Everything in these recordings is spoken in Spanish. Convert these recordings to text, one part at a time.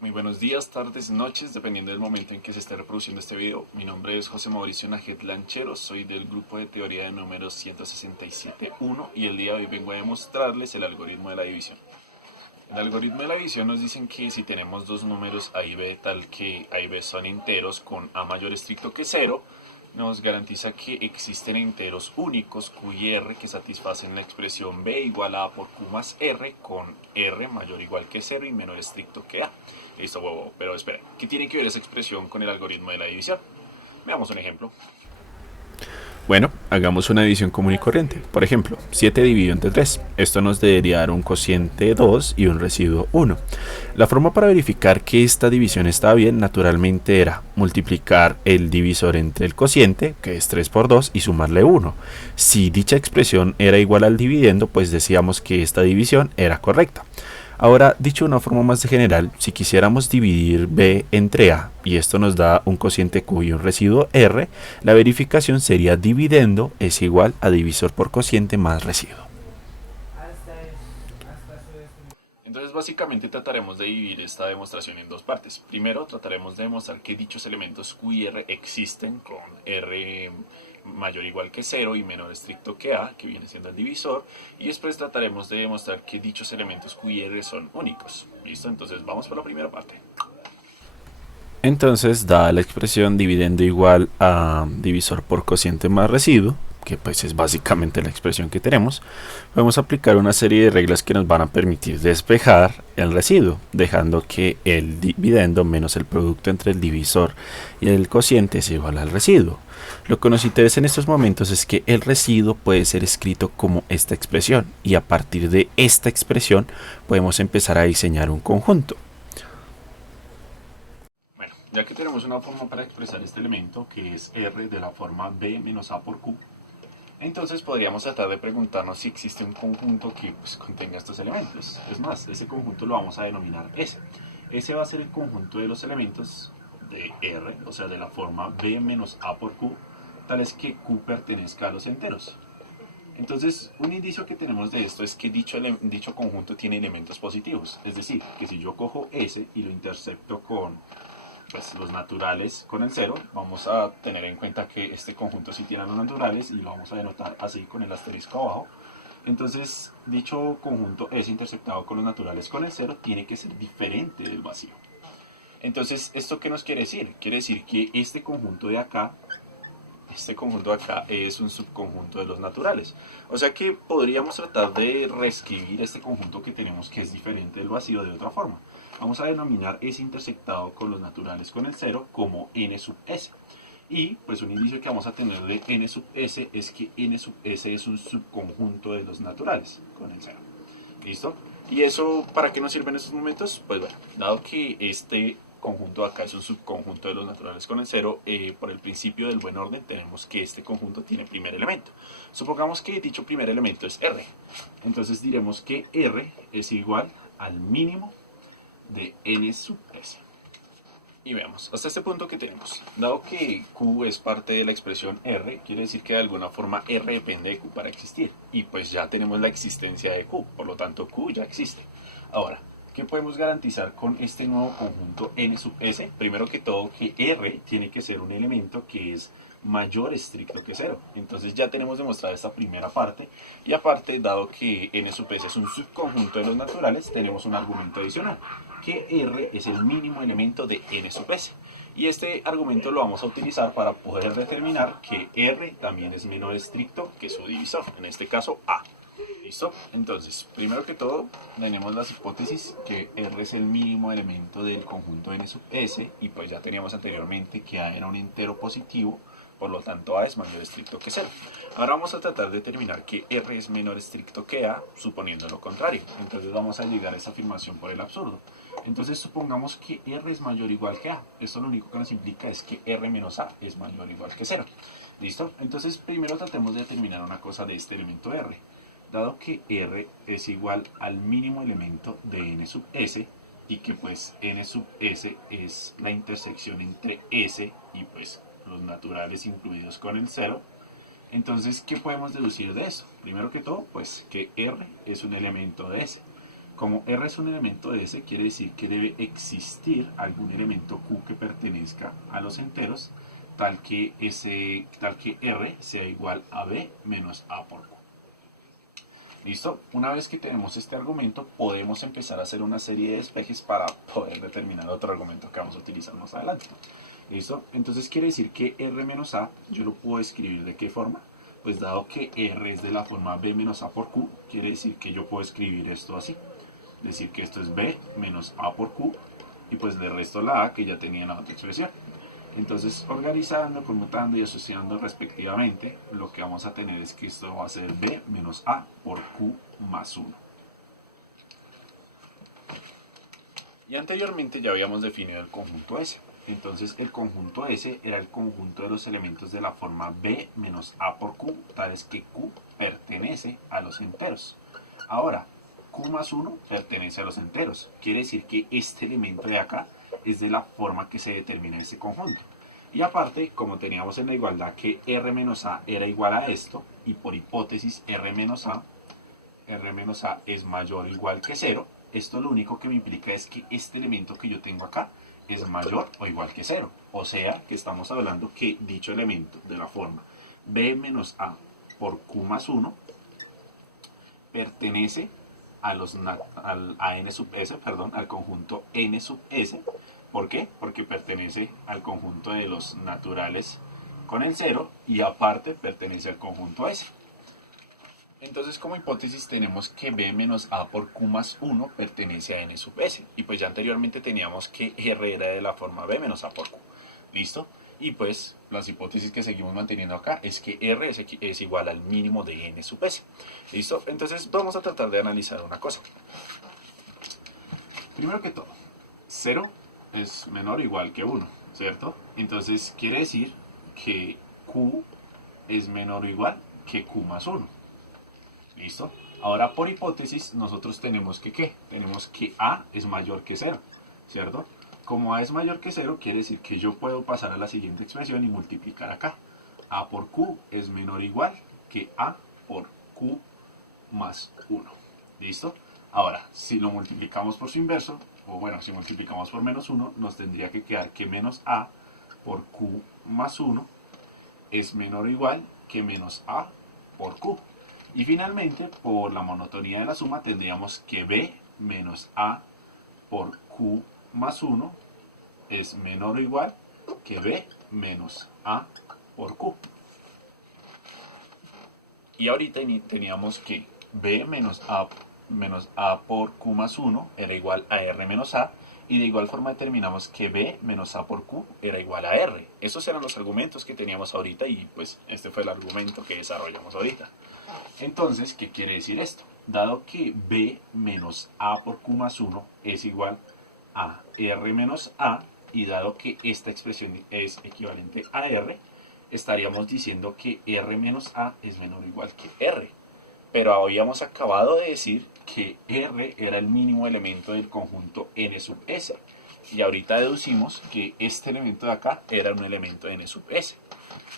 Muy buenos días, tardes, noches, dependiendo del momento en que se esté reproduciendo este video. Mi nombre es José Mauricio Najet Lanchero, soy del grupo de teoría de números 167.1 y el día de hoy vengo a demostrarles el algoritmo de la división. El algoritmo de la división nos dicen que si tenemos dos números A y B tal que A y B son enteros con A mayor estricto que cero, nos garantiza que existen enteros únicos Q y R que satisfacen la expresión B igual a por Q más R con R mayor o igual que cero y menor estricto que A. Listo, huevo, pero espera, ¿qué tiene que ver esa expresión con el algoritmo de la división? Veamos un ejemplo. Bueno, hagamos una división común y corriente. Por ejemplo, 7 dividido entre 3. Esto nos debería dar un cociente 2 y un residuo 1. La forma para verificar que esta división está bien naturalmente era multiplicar el divisor entre el cociente, que es 3 por 2, y sumarle 1. Si dicha expresión era igual al dividendo, pues decíamos que esta división era correcta. Ahora, dicho de una forma más general, si quisiéramos dividir b entre a y esto nos da un cociente q y un residuo r, la verificación sería dividendo es igual a divisor por cociente más residuo. Entonces básicamente trataremos de dividir esta demostración en dos partes. Primero trataremos de demostrar que dichos elementos Q y R existen con R mayor o igual que cero y menor estricto que A, que viene siendo el divisor, y después trataremos de demostrar que dichos elementos Q y R son únicos. ¿Listo? Entonces vamos por la primera parte. Entonces, dada la expresión dividendo igual a divisor por cociente más residuo, que pues es básicamente la expresión que tenemos, podemos aplicar una serie de reglas que nos van a permitir despejar el residuo, dejando que el dividendo menos el producto entre el divisor y el cociente es igual al residuo. Lo que nos interesa en estos momentos es que el residuo puede ser escrito como esta expresión, y a partir de esta expresión podemos empezar a diseñar un conjunto. Bueno, ya que tenemos una forma para expresar este elemento, que es R de la forma B menos A por Q, entonces podríamos tratar de preguntarnos si existe un conjunto que pues, contenga estos elementos. Es más, ese conjunto lo vamos a denominar S. S va a ser el conjunto de los elementos de R, o sea, de la forma B menos A por Q, tal es que Q pertenezca a los enteros. Entonces, un indicio que tenemos de esto es que dicho conjunto tiene elementos positivos. Es decir, que si yo cojo S y lo intercepto con pues, los naturales con el cero, vamos a tener en cuenta que este conjunto sí tiene los naturales y lo vamos a denotar así con el asterisco abajo. Entonces, dicho conjunto S interceptado con los naturales con el cero tiene que ser diferente del vacío. Entonces, ¿esto qué nos quiere decir? Quiere decir que este conjunto de acá es un subconjunto de los naturales. O sea que podríamos tratar de reescribir este conjunto que tenemos que es diferente del vacío de otra forma. Vamos a denominar S intersectado con los naturales con el cero como n sub s. Y pues un indicio que vamos a tener de n sub s es que n sub s es un subconjunto de los naturales con el cero. ¿Listo? ¿Y eso para qué nos sirve en estos momentos? Pues bueno, dado que este conjunto acá es un subconjunto de los naturales con el cero, por el principio del buen orden tenemos que este conjunto tiene primer elemento. Supongamos que dicho primer elemento es R. Entonces diremos que R es igual al mínimo de n sub s. Y veamos, hasta este punto que tenemos. Dado que Q es parte de la expresión R, quiere decir que de alguna forma R depende de Q para existir. Y pues ya tenemos la existencia de Q, por lo tanto Q ya existe. Ahora, ¿qué podemos garantizar con este nuevo conjunto n sub s? Primero que todo, que R tiene que ser un elemento que es mayor estricto que cero. Entonces ya tenemos demostrada esta primera parte. Y aparte, dado que n sub s es un subconjunto de los naturales, tenemos un argumento adicional, que R es el mínimo elemento de n sub s. Y este argumento lo vamos a utilizar para poder determinar que R también es menor estricto que su divisor, en este caso A. ¿Listo? Entonces, primero que todo, tenemos las hipótesis que R es el mínimo elemento del conjunto n sub s, y pues ya teníamos anteriormente que A era un entero positivo, por lo tanto A es mayor estricto que cero. Ahora vamos a tratar de determinar que R es menor estricto que A, suponiendo lo contrario. Entonces vamos a llegar a esa afirmación por el absurdo. Entonces supongamos que R es mayor o igual que A. Esto lo único que nos implica es que R menos A es mayor o igual que cero. ¿Listo? Entonces primero tratemos de determinar una cosa de este elemento R. Dado que R es igual al mínimo elemento de n sub s, y que pues n sub s es la intersección entre s y pues los naturales incluidos con el cero, entonces ¿qué podemos deducir de eso? Primero que todo, pues que R es un elemento de S. como R es un elemento de S, quiere decir que debe existir algún elemento Q que pertenezca a los enteros, tal que R sea igual a B menos A por Q. ¿Listo? Una vez que tenemos este argumento, podemos empezar a hacer una serie de despejes para poder determinar otro argumento que vamos a utilizar más adelante. ¿Listo? Entonces quiere decir que R menos A, yo lo puedo escribir ¿de qué forma? Pues dado que R es de la forma B menos A por Q, quiere decir que yo puedo escribir esto así. Decir que esto es B menos A por Q, y pues le resto la A que ya tenía en la otra expresión. Entonces, organizando, conmutando y asociando respectivamente, lo que vamos a tener es que esto va a ser B menos A por Q más 1. Y anteriormente ya habíamos definido el conjunto S. Entonces, el conjunto S era el conjunto de los elementos de la forma B menos A por Q, tales que Q pertenece a los enteros. Ahora, Q más 1 pertenece a los enteros. Quiere decir que este elemento de acá es de la forma que se determina este conjunto. Y aparte, como teníamos en la igualdad que R menos A era igual a esto, y por hipótesis R menos A es mayor o igual que 0, esto lo único que me implica es que este elemento que yo tengo acá es mayor o igual que 0. O sea, que estamos hablando que dicho elemento de la forma B menos A por Q más 1 pertenece al conjunto N sub S. ¿Por qué? Porque pertenece al conjunto de los naturales con el 0 y aparte pertenece al conjunto S. Entonces, como hipótesis tenemos que B menos A por Q más 1 pertenece a N sub S. Y pues ya anteriormente teníamos que R era de la forma B menos A por Q. ¿Listo? Y pues las hipótesis que seguimos manteniendo acá es que R es igual al mínimo de N sub S. ¿Listo? Entonces vamos a tratar de analizar una cosa. Primero que todo, 0 es menor o igual que 1, ¿cierto? Entonces quiere decir que Q es menor o igual que Q más 1. ¿Listo? Ahora por hipótesis nosotros tenemos que ¿qué? Tenemos que A es mayor que 0, ¿cierto? Como A es mayor que 0, quiere decir que yo puedo pasar a la siguiente expresión y multiplicar acá. A por Q es menor o igual que A por Q más 1. ¿Listo? Ahora, si lo multiplicamos por su inverso, o bueno, si multiplicamos por menos 1, nos tendría que quedar que menos A por Q más 1 es menor o igual que menos A por Q. Y finalmente, por la monotonía de la suma, tendríamos que B menos A por Q más 1 es menor o igual que B menos A por Q. Y ahorita teníamos que B menos A por Q más 1 era igual a R menos A, y de igual forma determinamos que B menos A por Q era igual a R. Esos eran los argumentos que teníamos ahorita y pues este fue el argumento que desarrollamos ahorita. Entonces, ¿qué quiere decir esto? Dado que B menos A por Q más 1 es igual a R menos A, y dado que esta expresión es equivalente a R, estaríamos diciendo que R menos A es menor o igual que R. Pero habíamos acabado de decir que R era el mínimo elemento del conjunto N sub S. Y ahorita deducimos que este elemento de acá era un elemento de N sub S.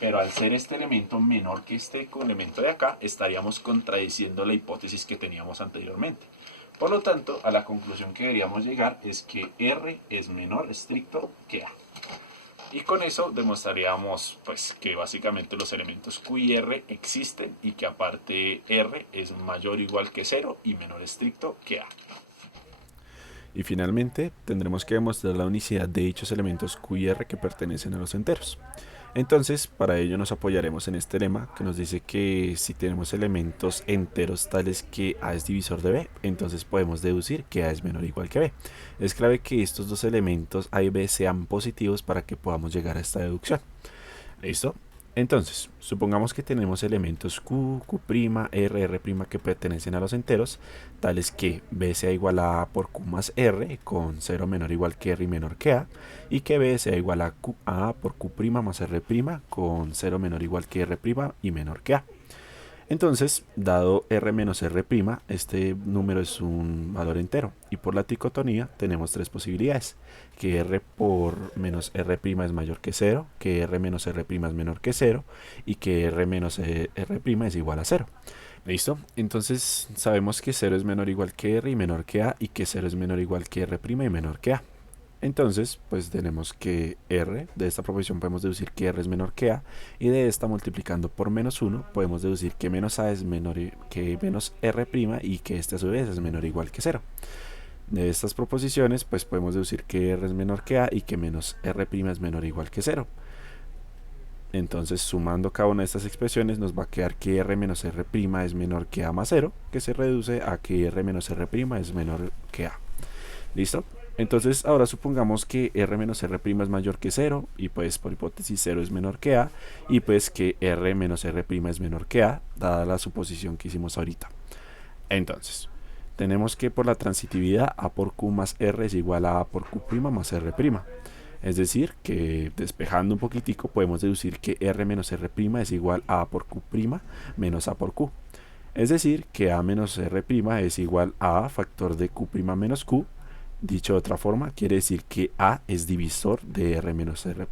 Pero al ser este elemento menor que este elemento de acá, estaríamos contradiciendo la hipótesis que teníamos anteriormente. Por lo tanto, a la conclusión que deberíamos llegar es que R es menor estricto que A. Y con eso demostraríamos pues, que básicamente los elementos Q y R existen y que aparte R es mayor o igual que 0 y menor estricto que A. Y finalmente tendremos que demostrar la unicidad de dichos elementos Q y R que pertenecen a los enteros. Entonces, para ello nos apoyaremos en este lema que nos dice que si tenemos elementos enteros tales que A es divisor de B, entonces podemos deducir que A es menor o igual que B. Es clave que estos dos elementos A y B sean positivos para que podamos llegar a esta deducción. ¿Listo? Entonces, supongamos que tenemos elementos Q, Q', R, R' que pertenecen a los enteros, tales que B sea igual a A por Q más R, con 0 menor o igual que R y menor que A, y que B sea igual a A por Q' más R', con 0 menor o igual que R' y menor que A. Entonces, dado R menos R', este número es un valor entero, y por la tricotomía tenemos tres posibilidades: que R por menos R' es mayor que 0, que R menos R' es menor que 0, y que R menos R' es igual a 0. ¿Listo? Entonces sabemos que cero es menor o igual que r y menor que a, y que cero es menor o igual que r' y menor que a. Entonces, pues tenemos que r, de esta proposición podemos deducir que r es menor que a, y de esta multiplicando por menos 1 podemos deducir que menos a es menor que menos r' y que este a su vez es menor o igual que cero. De estas proposiciones, pues podemos deducir que r es menor que a y que menos r' es menor o igual que cero. Entonces, sumando cada una de estas expresiones, nos va a quedar que r menos r' es menor que a más 0, que se reduce a que r menos r' es menor que a. ¿Listo? Entonces, ahora supongamos que r menos r' es mayor que 0, y pues por hipótesis 0 es menor que a, y pues que r menos r' es menor que a, dada la suposición que hicimos ahorita. Entonces, tenemos que por la transitividad a por q más r es igual a por q' más r'. Es decir, que despejando un poquitico podemos deducir que r menos r' es igual a por q' menos a por q. Es decir, que a menos r' es igual a factor de q' menos q. Dicho de otra forma, quiere decir que a es divisor de r menos r'.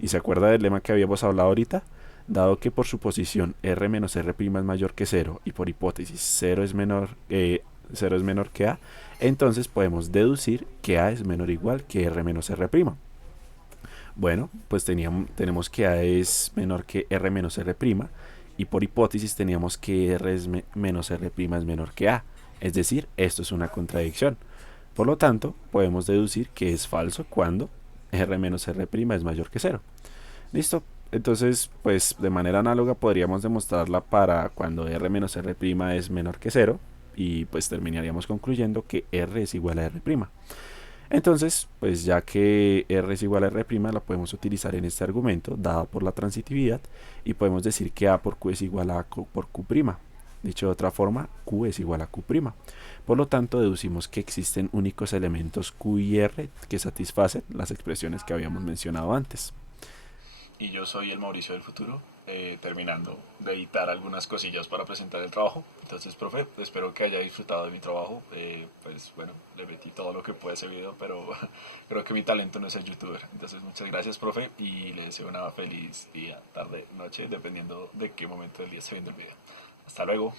¿Y se acuerda del lema que habíamos hablado ahorita? Dado que por suposición r menos r' es mayor que 0 y por hipótesis 0 es menor que a, entonces podemos deducir que a es menor o igual que r menos r'. Bueno, pues tenemos que a es menor que r menos r', y por hipótesis teníamos que r menos r' es menor que a. Es decir, esto es una contradicción. Por lo tanto, podemos deducir que es falso cuando r menos r' es mayor que 0. ¿Listo? Entonces, pues de manera análoga podríamos demostrarla para cuando r menos r' es menor que 0, y pues terminaríamos concluyendo que r es igual a r'. Entonces, pues ya que r es igual a r', la podemos utilizar en este argumento, dada por la transitividad, y podemos decir que a por q es igual a q por q'. Dicho de otra forma, q es igual a q'. Por lo tanto, deducimos que existen únicos elementos q y r que satisfacen las expresiones que habíamos mencionado antes. Y yo soy el Mauricio del futuro, terminando de editar algunas cosillas para presentar el trabajo. Entonces, profe, espero que haya disfrutado de mi trabajo. Pues bueno, le metí todo lo que pude a ese video, pero creo que mi talento no es el youtuber. Entonces, muchas gracias, profe, y le deseo una feliz día, tarde, noche, dependiendo de qué momento del día esté viendo el video. Hasta luego.